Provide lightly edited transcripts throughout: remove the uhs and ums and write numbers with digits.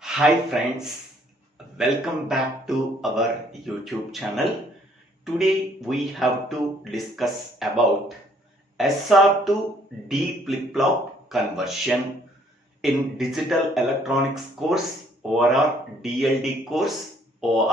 Hi friends, welcome back to our YouTube channel. Today we have to discuss about SR to D flip-flop conversion in digital electronics course or DLD course or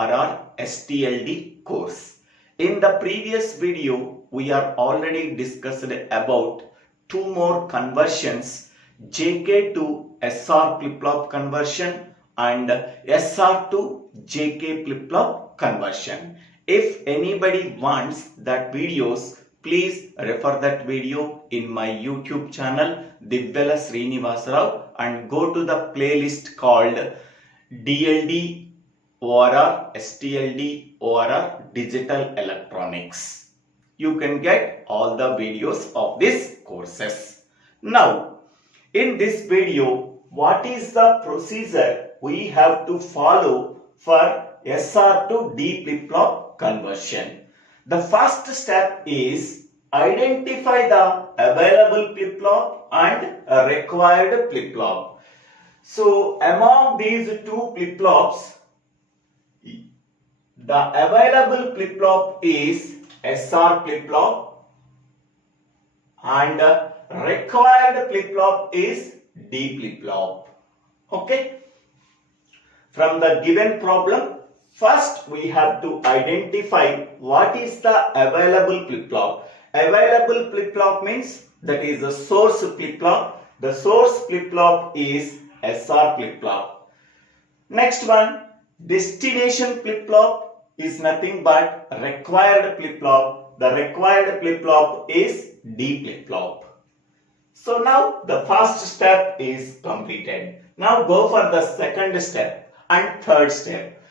STLD course. In the previous video we are already discussed about two more conversions, JK to SR flip-flop conversion and SR to JK flip-flop conversion. If anybody wants that videos, please refer that video in my YouTube channel SRINIVASA and go to the playlist called DLD or STLD or Digital Electronics. You can get all the videos of these courses. Now, in this video, what is the procedure we have to follow for SR to D flip-flop conversion? The first step is identify the available flip-flop and required flip-flop. So, among these two flip-flops, the available flip-flop is SR flip-flop and required flip-flop is D flip-flop. Okay. From the given problem, first we have to identify what is the available flip-flop. Available flip-flop means that is the source flip-flop. The source flip-flop is SR flip-flop. Next one, destination flip-flop is nothing but required flip-flop. The required flip-flop is D flip-flop. So now the first step is completed. Now go for the second step and third step.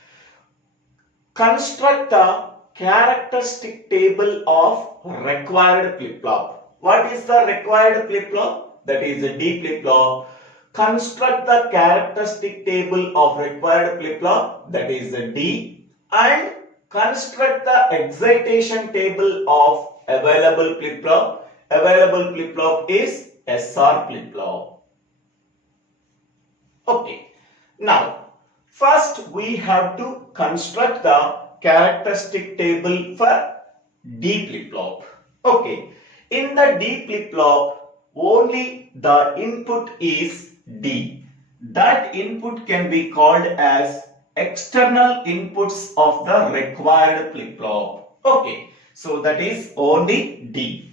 Construct the characteristic table of required flip-flop. What is the required flip-flop? That is a D flip-flop. Construct the characteristic table of required flip-flop, that is a D, and construct the excitation table of available flip-flop. Available flip-flop is SR flip-flop. Okay. Now, first we have to construct the characteristic table for D flip-flop. Okay. In the D flip-flop, only the input is D. That input can be called as external inputs of the required flip-flop. Okay. So that is only D.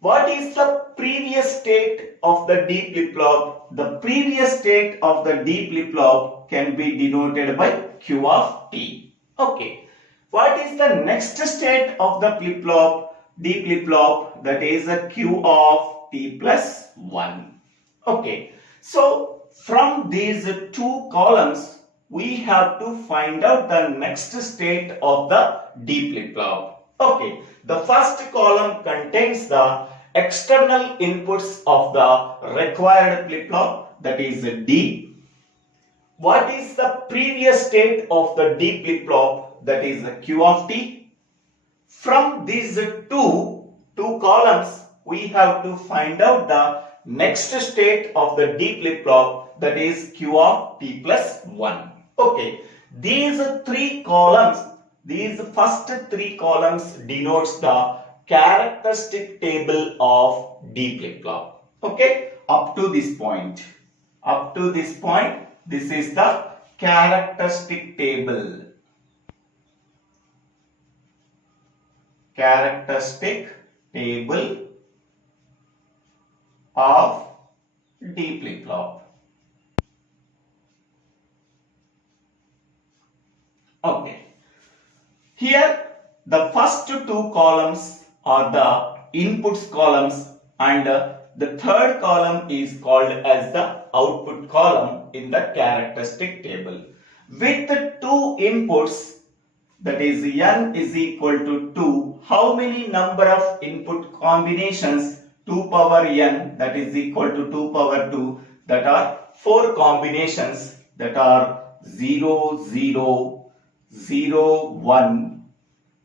What is the previous state of the D flip-flop? The previous state of the D flip-flop can be denoted by Q of T. Okay. What is the next state of the flip-flop? D flip-flop, that is a Q of T plus 1. Okay. So from these two columns, we have to find out the next state of the D flip-flop. Okay. The first column contains the external inputs of the required flip-flop, that is D. What is the previous state of the D flip-flop? That is Q of T. From these two columns, we have to find out the next state of the D flip-flop, that is Q of T plus 1. Okay. These three columns, these first three columns denotes the characteristic table of D flip-flop. Okay. Up to this point. Up to this point, this is the characteristic table. Characteristic table of D flip-flop. Okay. Here the first two columns are the inputs columns and the third column is called as the output column in the characteristic table. With the two inputs, that is n is equal to 2, how many number of input combinations? 2 power n, that is equal to 2 power 2, that are 4 combinations, that are 0, 0, 0, 1,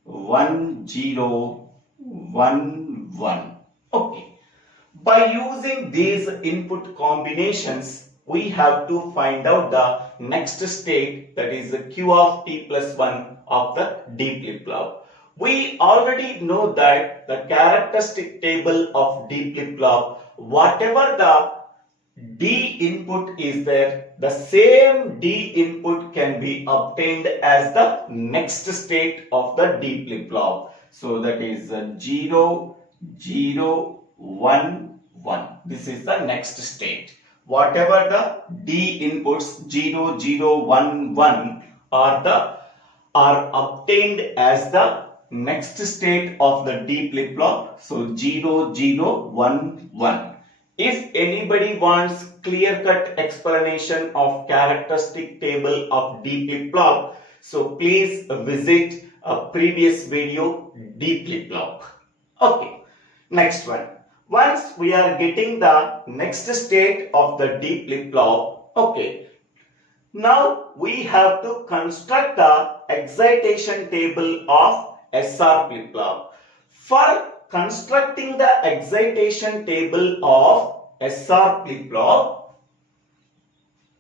1, 0, 1, 1. Okay. By using these input combinations, we have to find out the next state, that is the Q of t plus 1 of the D flip-flop. We already know that the characteristic table of D flip-flop, whatever the D input is there, the same D input can be obtained as the next state of the D flip-flop. So that is 0, 0, 1, 1. This is the next state. Whatever the D inputs 0, 0, 1, 1 are obtained as the next state of the D flip-flop. So 0, 0, 1, 1. If anybody wants clear-cut explanation of characteristic table of D flip-flop, so please visit a previous video, D flip-flop. Okay, next one. Once we are getting the next state of the D flip-flop, okay, now we have to construct the excitation table of SR flip-flop. For constructing the excitation table of SR flip-flop,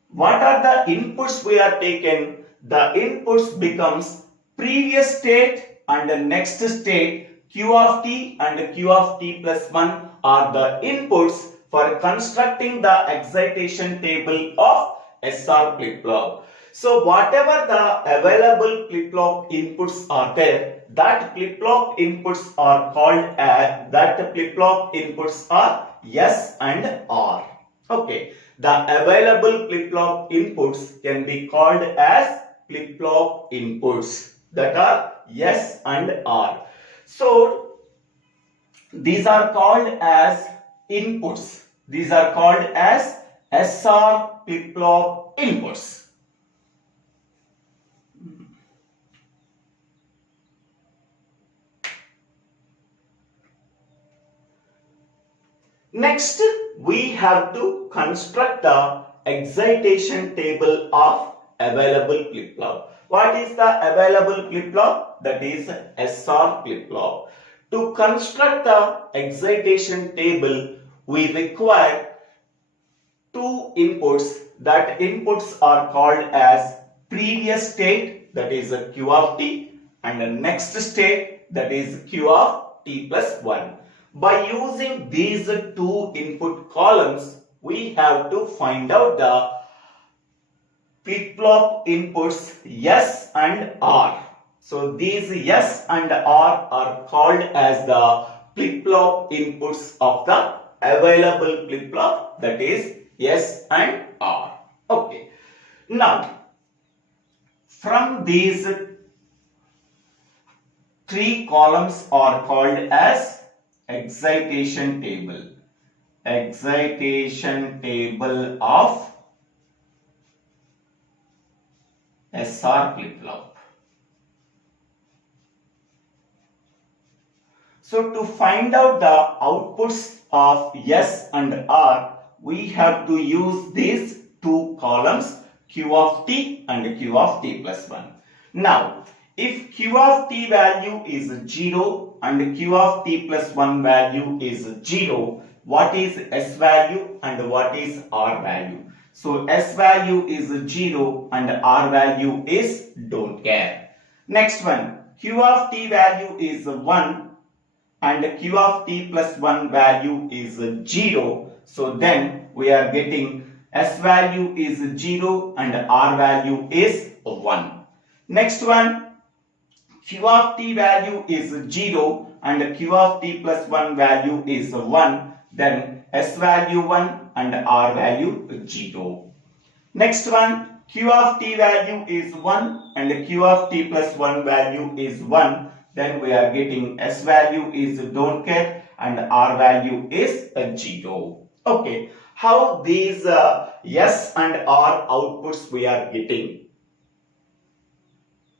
what are the inputs we are taken? The inputs becomes previous state and the next state, Q of t and Q of t plus 1 are the inputs for constructing the excitation table of SR flip-flop. So whatever the available flip-flop inputs are there, that flip-flop inputs are called as, that flip-flop inputs are S and R. Okay, the available flip-flop inputs can be called as flip-flop inputs, that are S and R. So these are called as inputs. These are called as SR flip-flop inputs. Next, we have to construct the excitation table of available flip-flop. What is the available flip-flop? That is SR flip-flop. To construct the excitation table, we require two inputs. That inputs are called as previous state, that is Q of t, and the next state, that is Q of t plus 1. By using these two input columns, we have to find out the flip-flop inputs S and R. So these S and R are called as the flip-flop inputs of the available flip-flop, that is S and R. Okay. Now, from these three columns are called as excitation table. Excitation table of SR flip-flop. So to find out the outputs of S and R, we have to use these two columns, Q of t and Q of t plus 1. Now, if Q of t value is 0 and Q of t plus 1 value is 0, what is S value and what is R value? So S value is 0 and R value is don't care. Next one, Q of t value is 1 and Q of t plus 1 value is 0. So then we are getting S value is 0 and R value is 1. Next one, Q of t value is 0 and Q of t plus 1 value is 1. Then S value 1 and R value 0. Next one, Q of t value is 1 and Q of t plus 1 value is 1. Then we are getting S value is don't care and R value is 0. Okay, how these S and R outputs we are getting?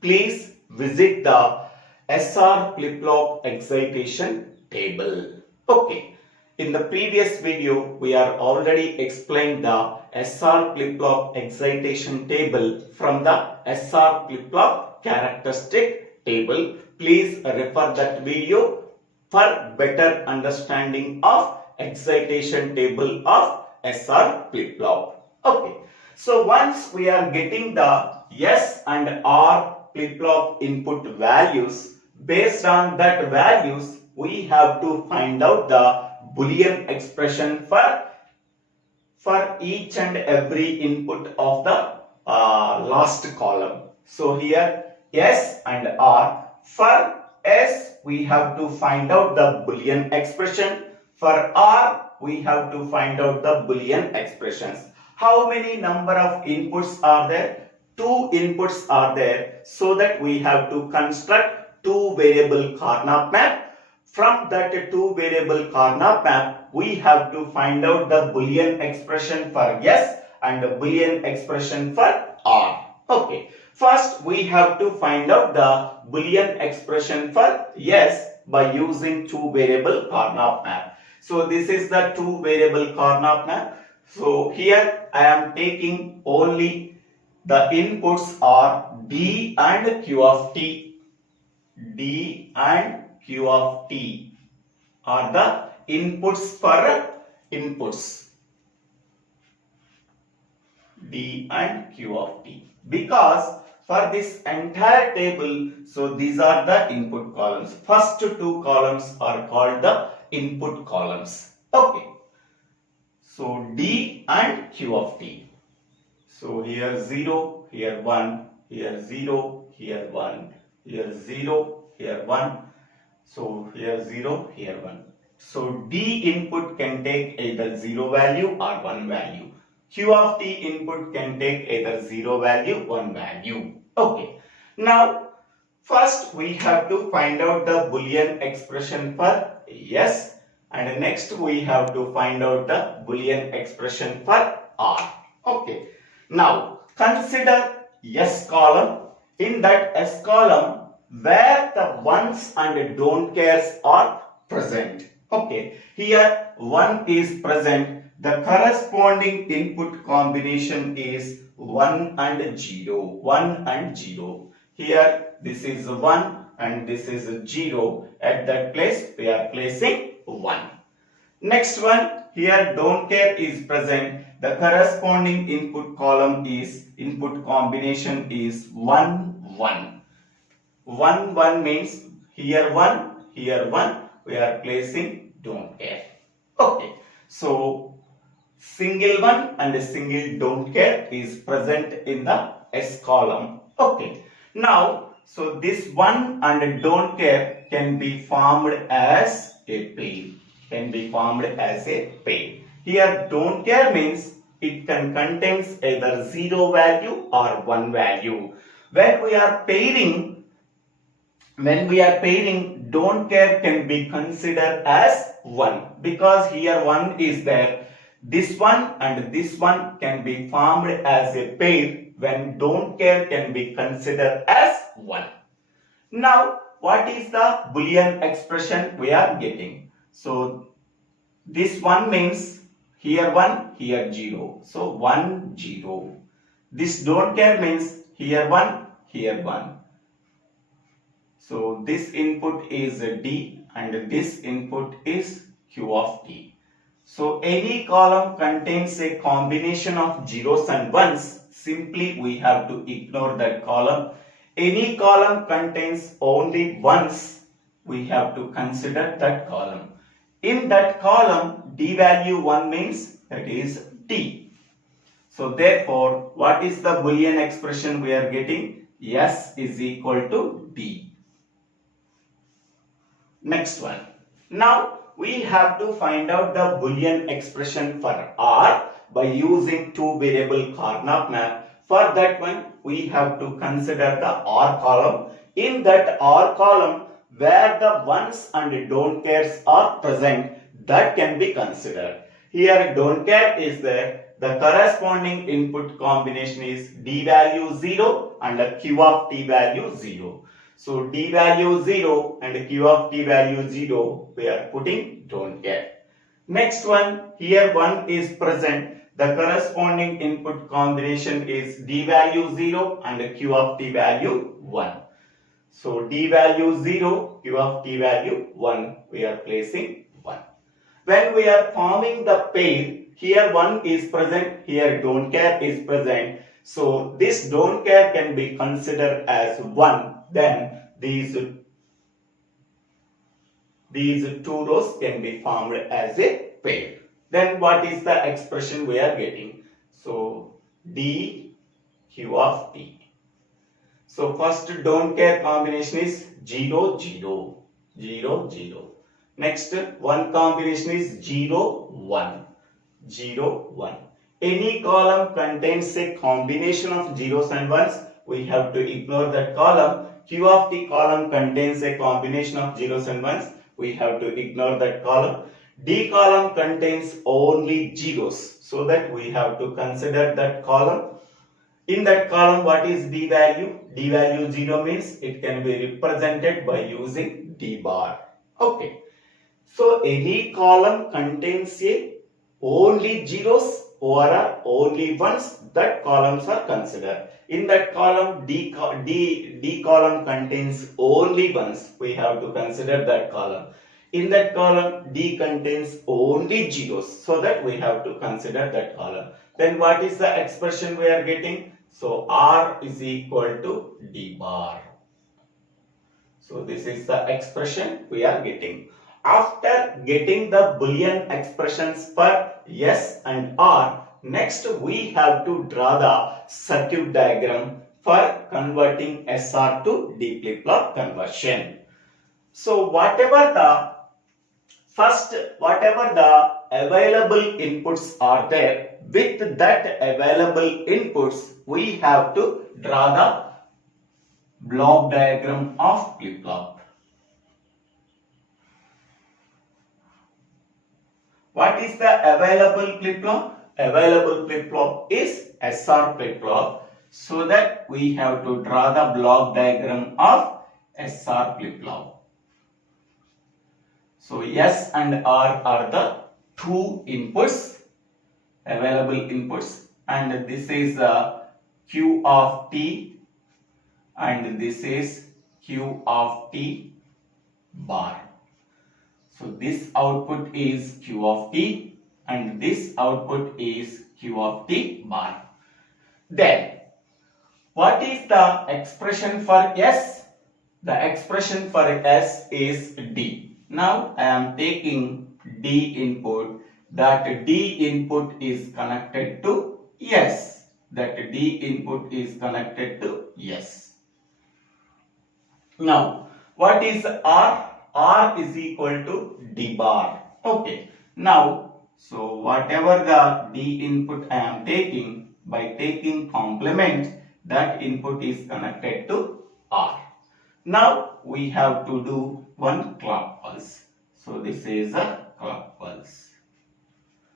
Please visit the SR flip-flop excitation table. Okay, in the previous video we are already explained the SR flip-flop excitation table from the SR flip-flop characteristic table. Please refer that video for better understanding of excitation table of SR flip-flop. Okay. So once we are getting the yes and R flip-flop input values, based on that values, we have to find out the Boolean expression for each and every input of the last column. So here S and R. For S we have to find out the Boolean expression. For R we have to find out the Boolean expressions. How many number of inputs are there? 2 inputs are there, so that we have to construct 2 variable Karnaugh map. From that 2 variable Karnaugh map, we have to find out the Boolean expression for yes and the Boolean expression for R. Okay. First, we have to find out the Boolean expression for yes by using 2 variable Karnaugh map. So this is the 2 variable Karnaugh map. So here I am taking only the inputs are D and Q of t. D and Q of t are the inputs for inputs. D and Q of t. Because for this entire table, so these are the input columns. First 2 columns are called the input columns. Okay. So D and Q of t. So here 0, here 1, here 0, here 1, here 0, here 1. So here 0, here 1. So D input can take either 0 value or 1 value. Q of t input can take either 0 value, 1 value. Okay. Now, first we have to find out the Boolean expression for yes, and next we have to find out the Boolean expression for R. Okay. Now, consider yes column. In that S column, where the ones and don't cares are present. Okay. Here 1 is present. The corresponding input combination is 1 and 0. 1 and 0. Here this is 1 and this is 0. At that place we are placing 1. Next one, here don't care is present. The corresponding input column is, input combination is 1, 1. 1, 1 means here 1, here 1. We are placing don't care. Okay. So, single 1 and a single don't care is present in the S column. Okay. Now, so this 1 and don't care can be formed as a pair. Can be formed as a pair. Here don't care means it can contains either 0 value or 1 value. When we are pairing, don't care can be considered as 1 because here 1 is there. This one and this one can be formed as a pair when don't care can be considered as 1. Now, what is the Boolean expression we are getting? So, this 1 means here 1, here 0. So, 1, 0. This don't care means here 1, here 1. So, this input is D and this input is Q of t. So, any column contains a combination of zeros and ones. Simply we have to ignore that column. Any column contains only ones. We have to consider that column. In that column, D value 1 means that is D. So, therefore, what is the Boolean expression we are getting? S is equal to D. Next one. Now, we have to find out the Boolean expression for R by using 2 variable Karnaugh map. For that one, we have to consider the R column. In that R column, where the ones and don't cares are present, that can be considered. Here don't care is there. The corresponding input combination is D value 0 and Q of t value 0. So D value 0 and Q of t value 0, we are putting don't care. Next one, here 1 is present. The corresponding input combination is D value 0 and Q of t value 1. So D value 0, Q of t value 1, we are placing 1. When we are forming the pair, here 1 is present, here don't care is present. So this don't care can be considered as 1. Then these two rows can be formed as a pair. Then what is the expression we are getting? So D Q of T. So first don't care combination is 0 0 0 0. Next one combination is 0 1 0 1. Any column contains a combination of zeros and ones, we have to ignore that column. Q of T column contains a combination of zeros and ones, we have to ignore that column. D column contains only zeros, so that we have to consider that column. In that column, what is D value? D value 0 means it can be represented by using D bar. Okay. So any column contains a only zeros or only ones, that columns are considered. In that column, D column contains only ones, we have to consider that column. In that column, D contains only zeros, so that we have to consider that column. Then what is the expression we are getting? So R is equal to D bar. So this is the expression we are getting. After getting the Boolean expressions for S and R, next we have to draw the circuit diagram for converting SR to D flip-flop conversion. So whatever the available inputs are there, with that available inputs, we have to draw the block diagram of flip-flop. What is the available flip-flop? Available flip-flop is SR flip-flop. So that we have to draw the block diagram of SR flip-flop. So S and R are the two inputs, available inputs, and this is Q of T and this is Q of T bar. So this output is Q of T and this output is Q of T bar. Then what is the expression for S? The expression for S is D. Now I am taking D input, that D input is connected to S. That D input is connected to S. Now what is R? R is equal to D bar. Okay. Now, so whatever the D input I am taking, by taking complement, that input is connected to R. Now we have to do one clock pulse. So this is a clock pulse.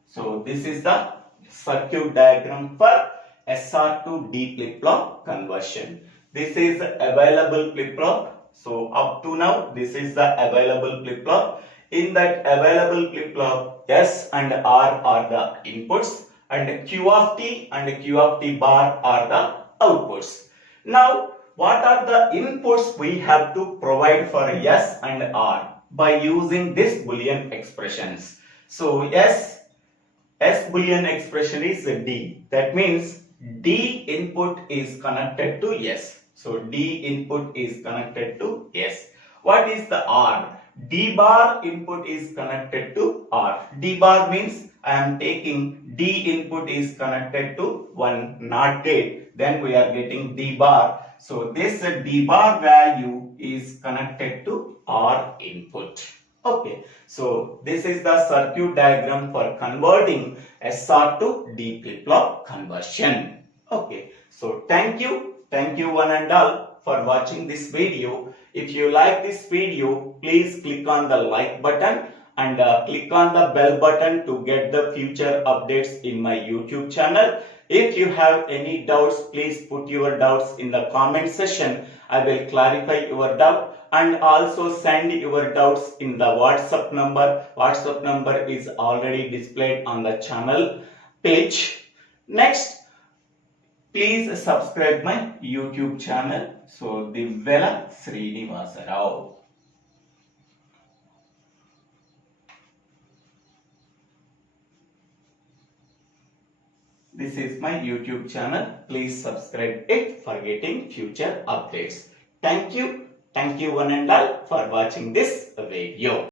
So this is the circuit diagram for SR to D flip-flop conversion. This is available flip-flop. So up to now, this is the available flip-flop. In that available flip-flop, S and R are the inputs and Q of T and Q of T bar are the outputs. Now, what are the inputs we have to provide for S and R by using this Boolean expressions? So S Boolean expression is D. That means D input is connected to S. So D input is connected to S. What is the R? D bar input is connected to R. D bar means I am taking D input is connected to one NOT gate. Then we are getting D bar. So this D bar value is connected to R input. Okay. So this is the circuit diagram for converting SR to D flip-flop conversion. Okay. So thank you one and all for watching this video. If you like this video, please click on the like button and click on the bell button to get the future updates in my YouTube channel. If you have any doubts, please put your doubts in the comment section. I will clarify your doubt and also send your doubts in the WhatsApp number. WhatsApp number is already displayed on the channel page. Next, please subscribe my YouTube channel. So, Divvela Srinivasa. This is my YouTube channel. Please subscribe it for getting future updates. Thank you one and all for watching this video.